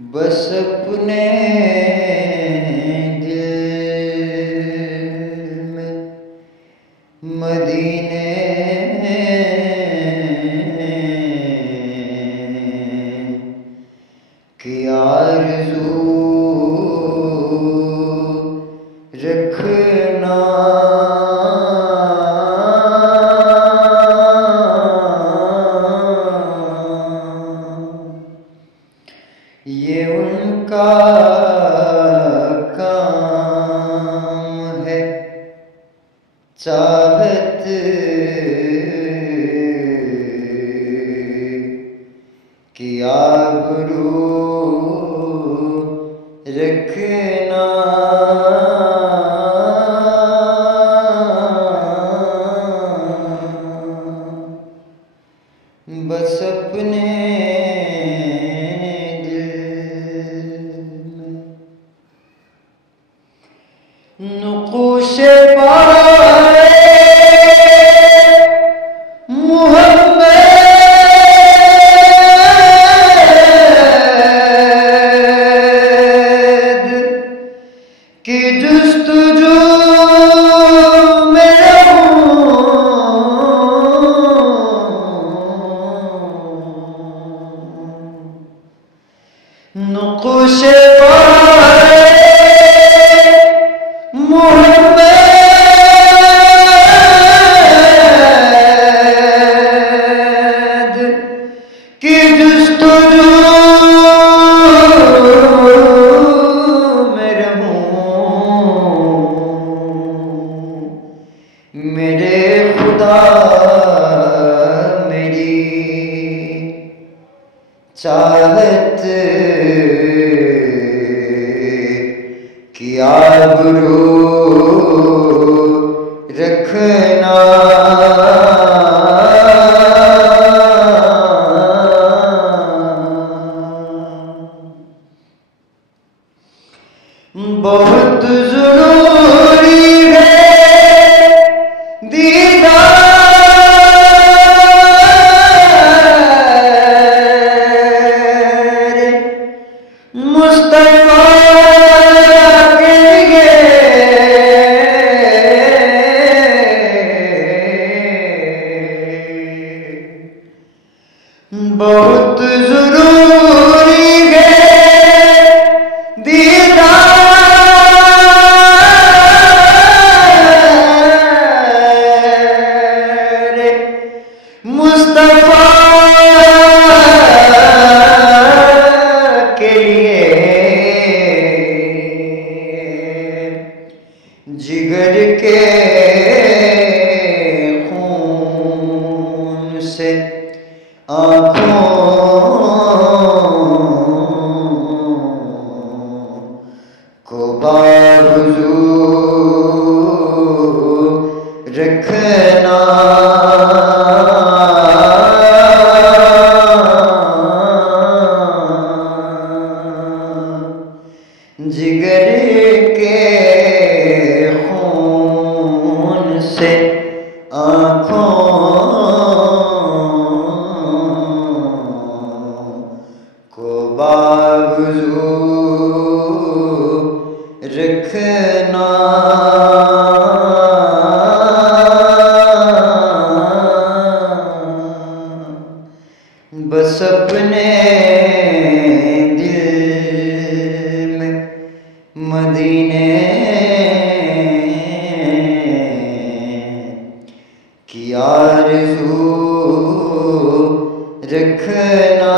बस अपने दिल में मदीने की आरज़ू रखना। ये उनका काम है, चाहत की आबरू रखना। बस अपने नुक़ूशे पाए मुहम्मद की जुस्तजू में रहूं। नुक़ूशे मेरे खुदा मेरी चाहत की आबरू रखना। बहुत ज़रूरी मुस्तफा के लिए बहुत ज़रूरी है दीदार मुस्तफा के लिए। जिगर के खून से आँखों को बावजू रखना। जिगर के खून से आँखों को बावजू रखना। बस अपने दिल में मदीने की आरज़ू रखना।